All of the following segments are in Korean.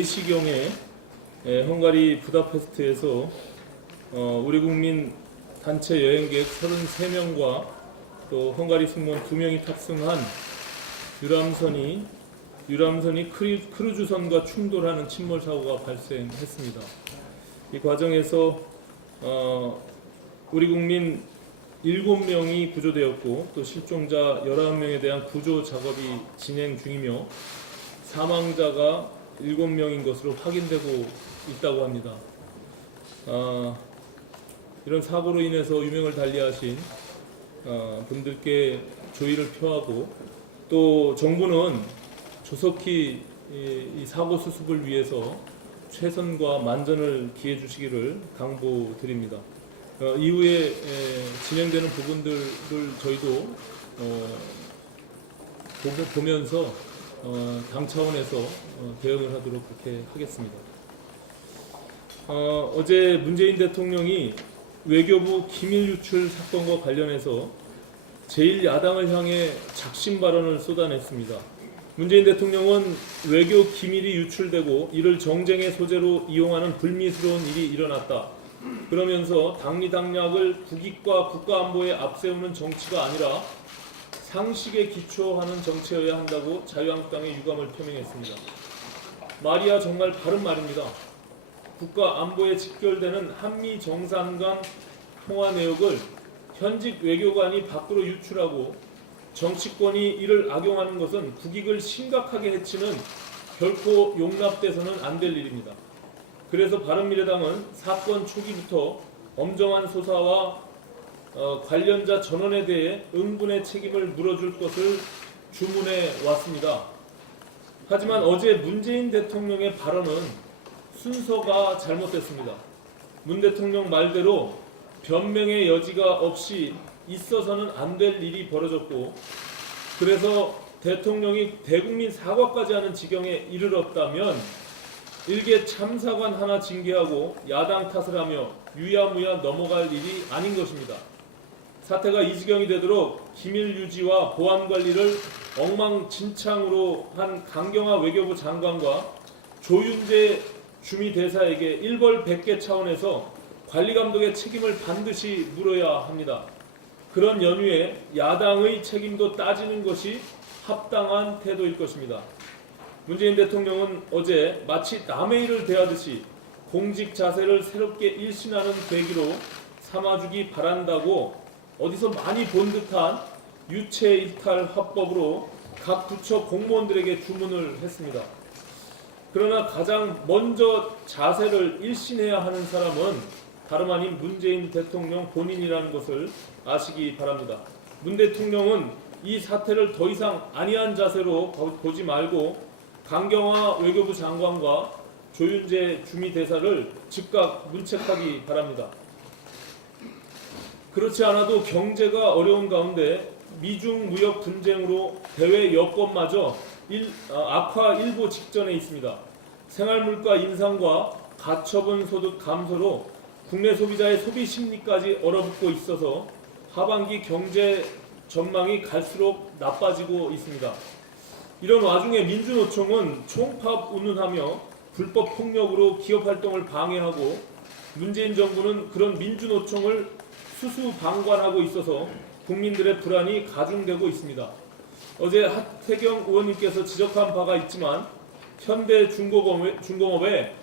4시경에 헝가리 부다페스트에서 우리 국민 단체 여행객 33명과 또 헝가리 승무원 2명이 탑승한 유람선이 크루즈선과 충돌하는 침몰 사고가 발생했습니다. 이 과정에서 우리 국민 7명이 구조되었고 또 실종자 19명에 대한 구조 작업이 진행 중이며 사망자가 7명인 것으로 확인되고 있다고 합니다. 이런 사고로 인해서 유명을 달리하신 분들께 조의를 표하고 또 정부는 조속히 이 사고 수습을 위해서 최선과 만전을 기해 주시기를 당부드립니다. 이후에 진행되는 부분들을 저희도 보면서 당 차원에서 대응을 하도록 그렇게 하겠습니다. 어제 문재인 대통령이 외교부 기밀 유출 사건과 관련해서 제1야당을 향해 작심 발언을 쏟아냈습니다. 문재인 대통령은 외교 기밀이 유출되고 이를 정쟁의 소재로 이용하는 불미스러운 일이 일어났다. 그러면서 당리당략을 국익과 국가안보에 앞세우는 정치가 아니라 상식에 기초하는 정치여야 한다고 자유한국당의 유감을 표명했습니다. 말이야 정말 바른 말입니다. 국가안보에 직결되는 한미 정상 간 통화 내역을 현직 외교관이 밖으로 유출하고 정치권이 이를 악용하는 것은 국익을 심각하게 해치는 결코 용납돼서는 안 될 일입니다. 그래서 바른미래당은 사건 초기부터 엄정한 수사와 관련자 전원에 대해 응분의 책임을 물어줄 것을 주문해 왔습니다. 하지만 어제 문재인 대통령의 발언은 순서가 잘못됐습니다. 문 대통령 말대로 변명의 여지가 없이 있어서는 안 될 일이 벌어졌고 그래서 대통령이 대국민 사과까지 하는 지경에 이르렀다면 일개 참사관 하나 징계하고 야당 탓을 하며 유야무야 넘어갈 일이 아닌 것입니다. 사태가 이 지경이 되도록 기밀 유지와 보안 관리를 엉망진창으로 한 강경화 외교부 장관과 조윤재 주미대사에게 일벌백계 차원에서 관리 감독의 책임을 반드시 물어야 합니다. 그런 연유에 야당의 책임도 따지는 것이 합당한 태도일 것입니다. 문재인 대통령은 어제 마치 남의 일을 대하듯이 공직 자세를 새롭게 일신하는 계기로 삼아주기 바란다고 어디서 많이 본 듯한 유체이탈 화법으로 각 부처 공무원들에게 주문을 했습니다. 그러나 가장 먼저 자세를 일신해야 하는 사람은 다름 아닌 문재인 대통령 본인이라는 것을 아시기 바랍니다. 문 대통령은 이 사태를 더 이상 안이한 자세로 보지 말고 강경화 외교부 장관과 조윤재 주미대사를 즉각 문책하기 바랍니다. 그렇지 않아도 경제가 어려운 가운데 미중 무역 분쟁으로 대외 여건마저 악화 일보 직전에 있습니다. 생활물가 인상과 가처분 소득 감소로 국내 소비자의 소비 심리까지 얼어붙고 있어서 하반기 경제 전망이 갈수록 나빠지고 있습니다. 이런 와중에 민주노총은 총파업 운운하며 불법 폭력으로 기업 활동을 방해하고 문재인 정부는 그런 민주노총을 수수방관하고 있어서 국민들의 불안이 가중되고 있습니다. 어제 하태경 의원님께서 지적한 바가 있지만 현대중공업의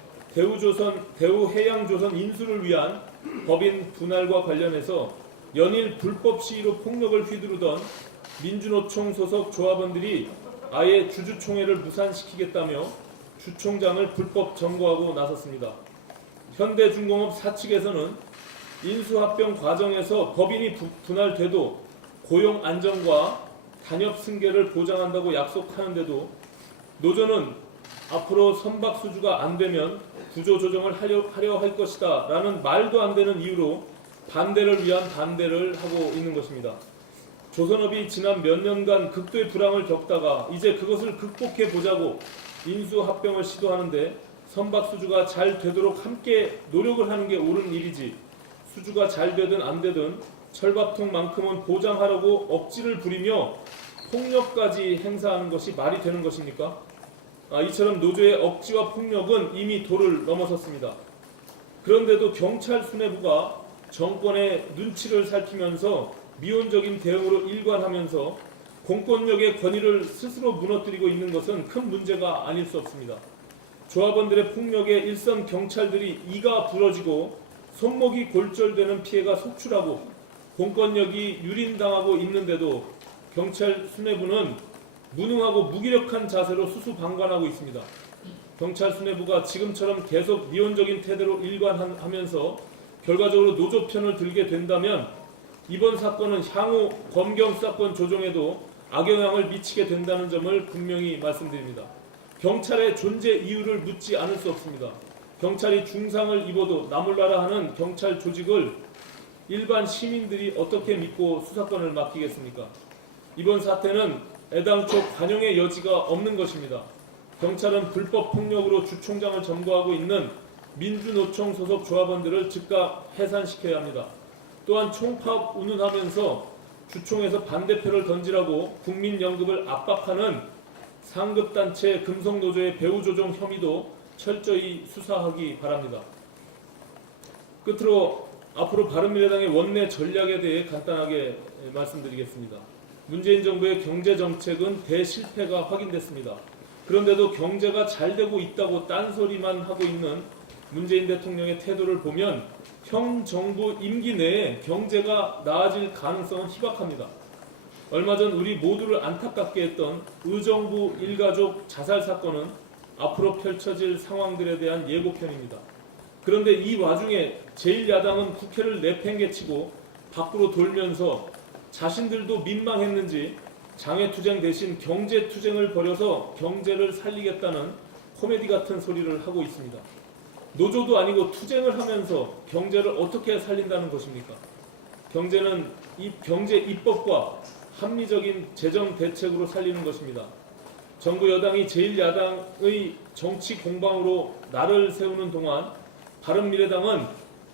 대우해양조선 인수를 위한 법인 분할과 관련해서 연일 불법 시위로 폭력을 휘두르던 민주노총 소속 조합원들이 아예 주주총회를 무산시키겠다며 주총장을 불법 점거하고 나섰습니다. 현대중공업 사측에서는 인수합병 과정에서 법인이 분할돼도 고용 안정과 단협 승계를 보장한다고 약속하는데도 노조는 앞으로 선박수주가 안 되면 구조조정을 하려 할 것이다 라는 말도 안 되는 이유로 반대를 위한 반대를 하고 있는 것입니다. 조선업이 지난 몇 년간 극도의 불황을 겪다가 이제 그것을 극복해 보자고 인수합병을 시도하는데 선박수주가 잘 되도록 함께 노력을 하는 게 옳은 일이지 수주가 잘 되든 안 되든 철밥통만큼은 보장하려고 억지를 부리며 폭력까지 행사하는 것이 말이 되는 것입니까? 이처럼 노조의 억지와 폭력은 이미 도를 넘어섰습니다. 그런데도 경찰 수뇌부가 정권의 눈치를 살피면서 미온적인 대응으로 일관하면서 공권력의 권위를 스스로 무너뜨리고 있는 것은 큰 문제가 아닐 수 없습니다. 조합원들의 폭력에 일선 경찰들이 이가 부러지고 손목이 골절되는 피해가 속출하고 공권력이 유린당하고 있는데도 경찰 수뇌부는 무능하고 무기력한 자세로 수수방관하고 있습니다. 경찰 수뇌부가 지금처럼 계속 미온적인 태도로 일관하면서 결과적으로 노조 편을 들게 된다면 이번 사건은 향후 검경 사건 조정에도 악영향을 미치게 된다는 점을 분명히 말씀드립니다. 경찰의 존재 이유를 묻지 않을 수 없습니다. 경찰이 중상을 입어도 나몰라라 하는 경찰 조직을 일반 시민들이 어떻게 믿고 수사권을 맡기겠습니까? 이번 사태는 애당초 관용의 여지가 없는 것입니다. 경찰은 불법 폭력으로 주총장을 점거하고 있는 민주노총 소속 조합원들을 즉각 해산시켜야 합니다. 또한 총파업 운운하면서 주총에서 반대표를 던지라고 국민연금을 압박하는 상급단체 금속노조의 배후조정 혐의도 철저히 수사하기 바랍니다. 끝으로 앞으로 바른미래당의 원내 전략에 대해 간단하게 말씀드리겠습니다. 문재인 정부의 경제정책은 대실패가 확인됐습니다. 그런데도 경제가 잘 되고 있다고 딴소리만 하고 있는 문재인 대통령의 태도를 보면 현 정부 임기 내에 경제가 나아질 가능성은 희박합니다. 얼마 전 우리 모두를 안타깝게 했던 의정부 일가족 자살 사건은 앞으로 펼쳐질 상황들에 대한 예고편입니다. 그런데 이 와중에 제1야당은 국회를 내팽개치고 밖으로 돌면서 자신들도 민망했는지 장외투쟁 대신 경제투쟁을 벌여서 경제를 살리겠다는 코미디 같은 소리를 하고 있습니다. 노조도 아니고 투쟁을 하면서 경제를 어떻게 살린다는 것입니까? 경제는 이 경제 입법과 합리적인 재정 대책으로 살리는 것입니다. 정부 여당이 제1야당의 정치 공방으로 날을 세우는 동안 바른미래당은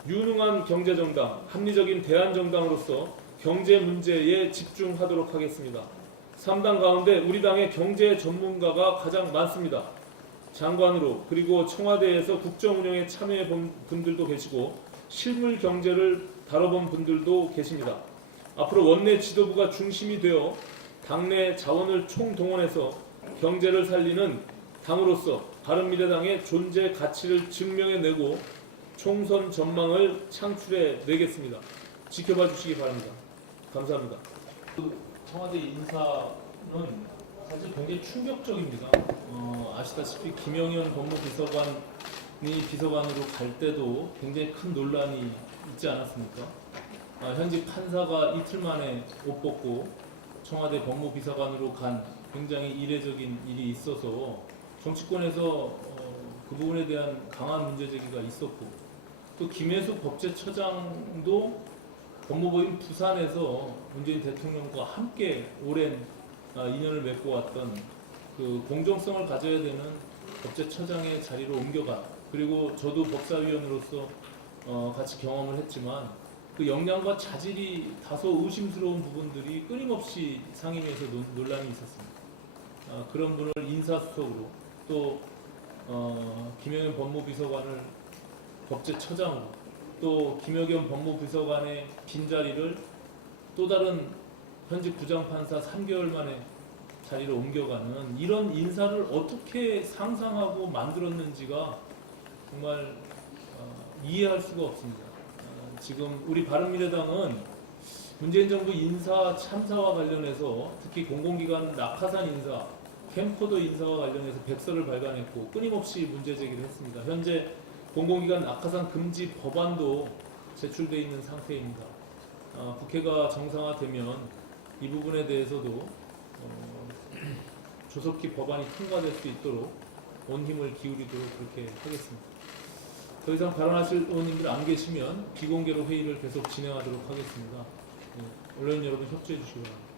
유능한 경제정당, 합리적인 대안정당으로서 경제 문제에 집중하도록 하겠습니다. 3당 가운데 우리 당의 경제 전문가가 가장 많습니다. 장관으로 그리고 청와대에서 국정운영에 참여해 본 분들도 계시고 실물 경제를 다뤄본 분들도 계십니다. 앞으로 원내 지도부가 중심이 되어 당내 자원을 총동원해서 경제를 살리는 당으로서 바른미래당의 존재 가치를 증명해내고 총선 전망을 창출해 내겠습니다. 지켜봐 주시기 바랍니다. 감사합니다. 청와대 인사는 사실 굉장히 충격적입니다. 아시다시피 김영현 법무비서관이 비서관으로 갈 때도 굉장히 큰 논란이 있지 않았습니까? 현직 판사가 이틀 만에 옷 벗고 청와대 법무비서관으로 간 굉장히 이례적인 일이 있어서 정치권에서 그 부분에 대한 강한 문제제기가 있었고, 또 김혜숙 법제처장도 법무부인 부산에서 문재인 대통령과 함께 오랜 인연을 맺고 왔던 그 공정성을 가져야 되는 법제처장의 자리로 옮겨간, 그리고 저도 법사위원으로서 같이 경험을 했지만 그 역량과 자질이 다소 의심스러운 부분들이 끊임없이 상임위에서 논란이 있었습니다. 그런 분을 인사수석으로 또 김영현 법무비서관을 법제처장으로 또 김여겸 법무비서관의 빈자리를 또 다른 현직 부장판사 3개월 만에 자리를 옮겨가는 이런 인사를 어떻게 상상하고 만들었는지가 정말 이해할 수가 없습니다. 지금 우리 바른미래당은 문재인 정부 인사 참사와 관련해서 특히 공공기관 낙하산 인사, 캠코더 인사와 관련해서 백서를 발간했고 끊임없이 문제 제기를 했습니다. 현재 공공기관 낙하산 금지 법안도 제출되어 있는 상태입니다. 국회가 정상화되면 이 부분에 대해서도 조속히 법안이 통과될 수 있도록 온 힘을 기울이도록 그렇게 하겠습니다. 더 이상 발언하실 의원님들 안 계시면 비공개로 회의를 계속 진행하도록 하겠습니다. 언론인 여러분 협조해 주시기 바랍니다.